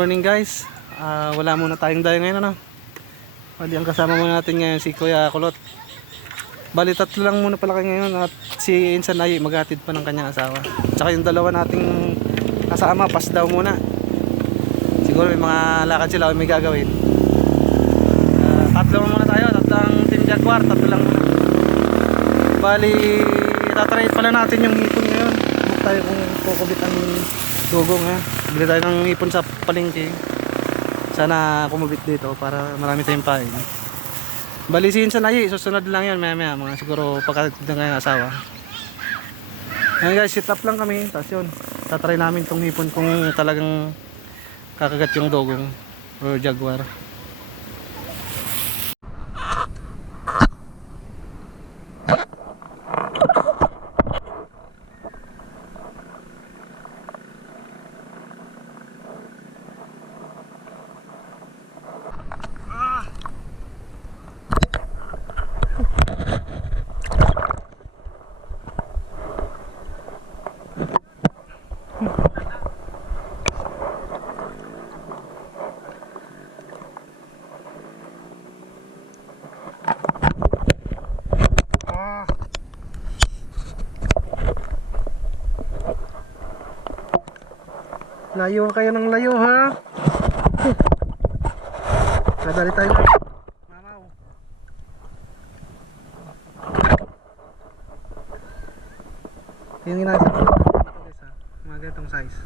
Morning guys. Ah, wala muna tayong dayo ngayon ano. Bali ang kasama muna natin ngayon si Kuya Kulot. Bali tatlo lang muna pala kayo ngayon at si Insan ay maghatid pa ng kanyang asawa. Tsaka yung dalawa nating kasama pas daw muna. Siguro may mga lakad sila o may gagawin. Ah, tatlo muna tayo, tatlong Team Jaguar, tatlo lang muna. Bali, tatry pala natin yung hipon ngayon. Huwag tayo kung kukubit ang dugong ha. Bili tayo ng hipon sa palengke. Sana kumubit dito para marami tayong pain. Bali si Insan ay susunod lang yun maya maya. Mga siguro pagkatid na ngayong asawa. Ngayon guys, sit up lang kami. Tapos yun, tatry namin tong hipon kung talagang kakagat yung dugong or jaguar. Layo kayo ng layo ha. Nadali tayo. Mamaw. Yung ginasa ko dito guys ha. Mga ganitong size.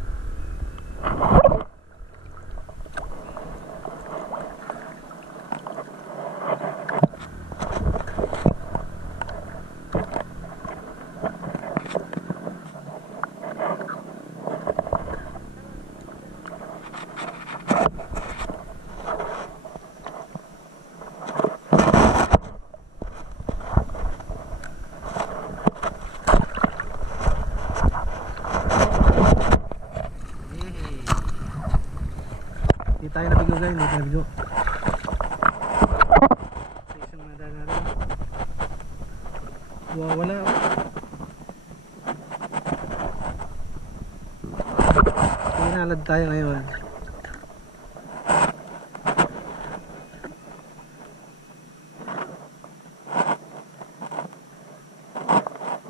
Hindi tayo nabigo guys, hindi tayo nabigo. Sa isang nadala natin. Wow, wala. oh. Pinalad tayo ngayon.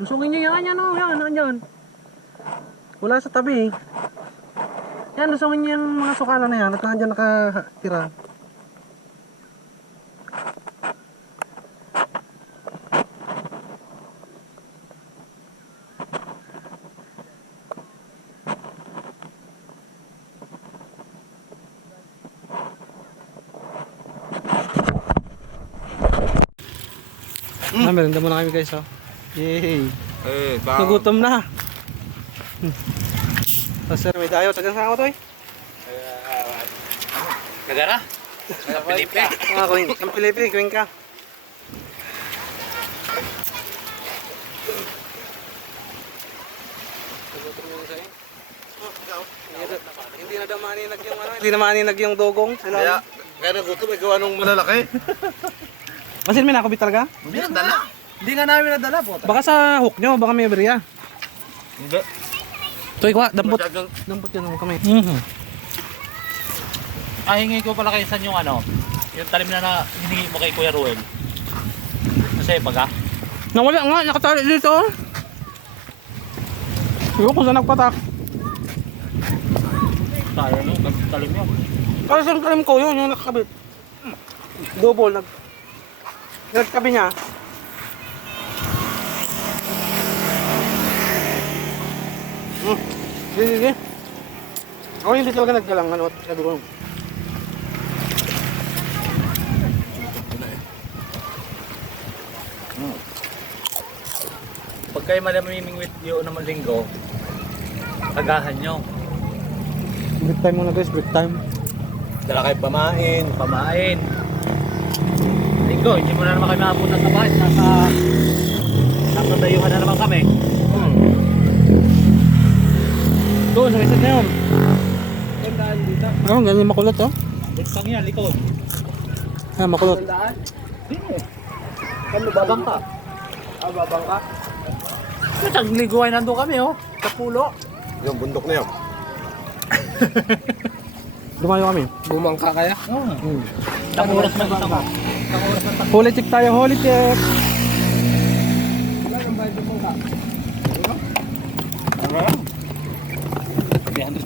Lusungin nyo yan, yan o, yan, yan, yan. Wala sa tabi. Yan, lusungin nyo yung mga sukala na yan at nandiyan nakatira. Ah, meron muna kami guys, oh. Yay! Eh, Nagutom na. Oh, sir, may dayo. Tagang saan ako to eh? Nagara? Pilipi. Mga kuwing. Ang Pilipin, kuwing ka. Hindi na daw maninag yung ano, hindi na maninag yung dugong. Kaya, kaya nagutom, may gawa nung malalaki. Masin may nakabit talaga? Hindi na dala. Hindi nga namin nadala po. Baka sa hook nyo, baka may beriya. Hindi. Toy, kwa, dampot. Dampot yun ang kami. Mhm. Ah, hingi ko pala kayo sa yung ano, yung talim na na hiningi mo kay Kuya Ruel. Kasi baga, Nawala nga, nakatali dito. Ewan kung saan nagpatak. tayo no, talim yun. Kasi sa talim ko yun, yung nakakabit. Double, nag... Nagkabi niya. Hmm. Sige, sige. Ako hindi talaga nagkalang ano, sabi ko. Pag kayo malamimingwit yun naman linggo, agahan nyo. Break time muna guys, break time. dala kayo pamain. Pamain. Linggo, hindi mo na naman kayo makapunta sa bahay. Nasa, nasa dayuhan na naman kami. Doon, sa isip na yun. Oh, ganyan makulot oh. Liktang yan, likod. Ah, makulot. Kami babang ka. Ah, babang ka? Ay nandun kami oh. Sa pulo. Yung bundok na yun. Dumayo kami. Bumangka kaya? Oo. Hmm. Isang oras man isang Isang oras man Holy check tayo, holy check. Ano?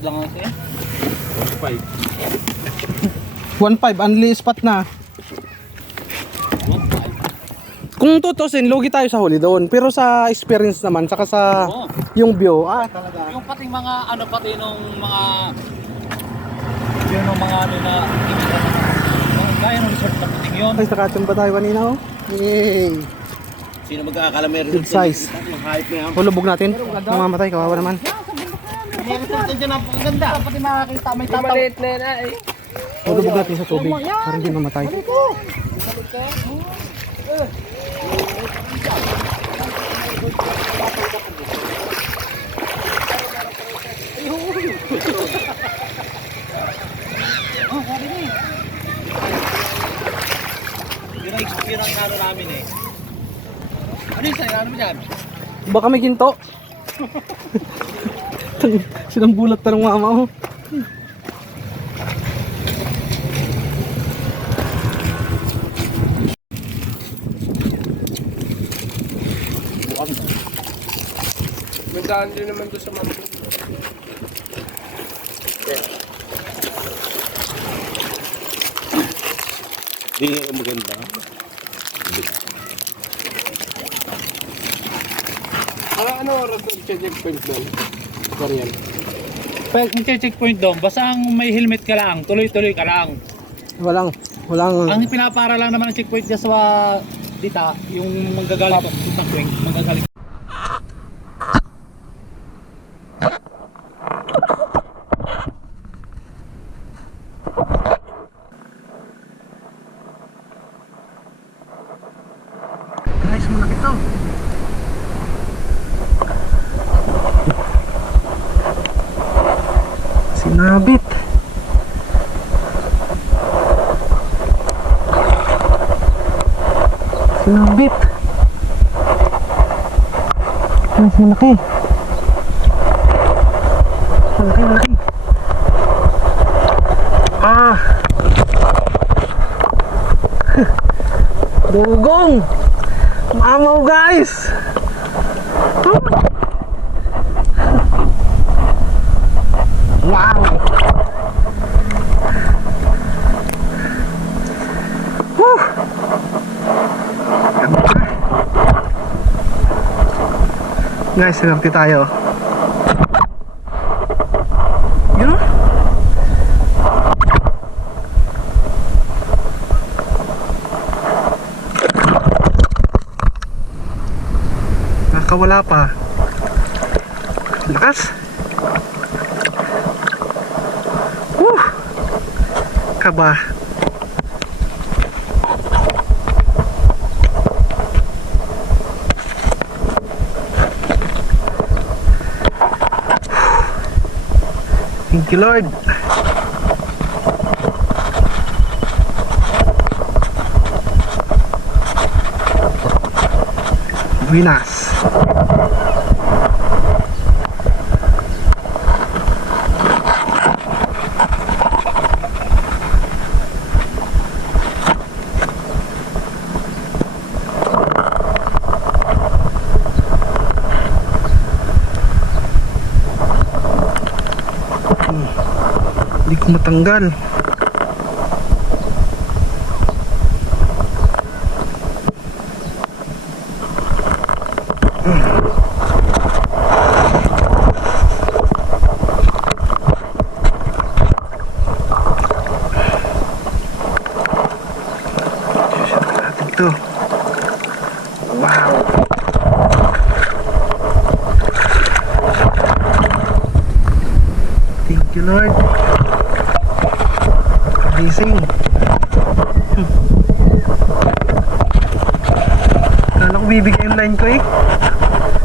300 lang ako eh. 1.5, unli spot na. Kung tutusin, lugi tayo sa huli doon. Pero sa experience naman, saka sa Oo. yung view, ah, talaga. Yung pating mga ano pati nung mga yun nung mga ano na kaya nung resort na puting yun. Ay, nakachamba tayo kanina, oh. Yay! Sino magkakala may Good size. Yung hype na yan. Hulubog natin. Namamatay, kawawa naman. May result dyan. Pati makakita may tataw. Maliit na eh. Hulubog natin sa tubig para hindi mamatay. Oh, sabi eh. Yun ang yun ang ano namin eh. Ano yung sa'yo? Ano mo dyan? Baka may ginto. Sinambulat pa ng mama oh. May daan din naman doon sa mga. Di maganda. Ah, ano oras ang checkpoint doon? Korean. Pag mag-checkpoint doon, basta ang may helmet ka lang, tuloy-tuloy ka lang. Walang, walang, Ang pinapara lang naman ng checkpoint dyan sa dita, yung manggagaling pa sa swing, manggagaling. Guys, malaki. Malaki, malaki. Ah! Dugong! Mamaw guys! Wow! Guys, sinarti tayo. Yun o. Nakawala pa. Lakas. Woo! Kaba. Thank you Lord. Buenas. Hindi ko matanggal. Natin to. Wow. You Lord. Amazing. Hmm. Kala ko bibigay yung line ko eh.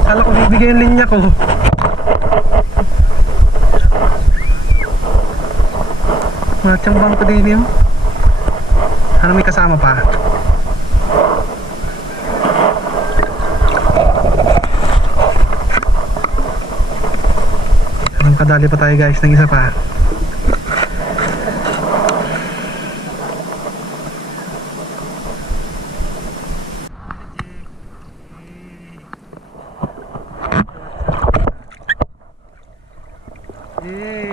Kala ko bibigay yung linya ko. Matiyambang ko din yun. Ano may kasama pa? Anong kadali pa tayo guys ng isa pa. Hum.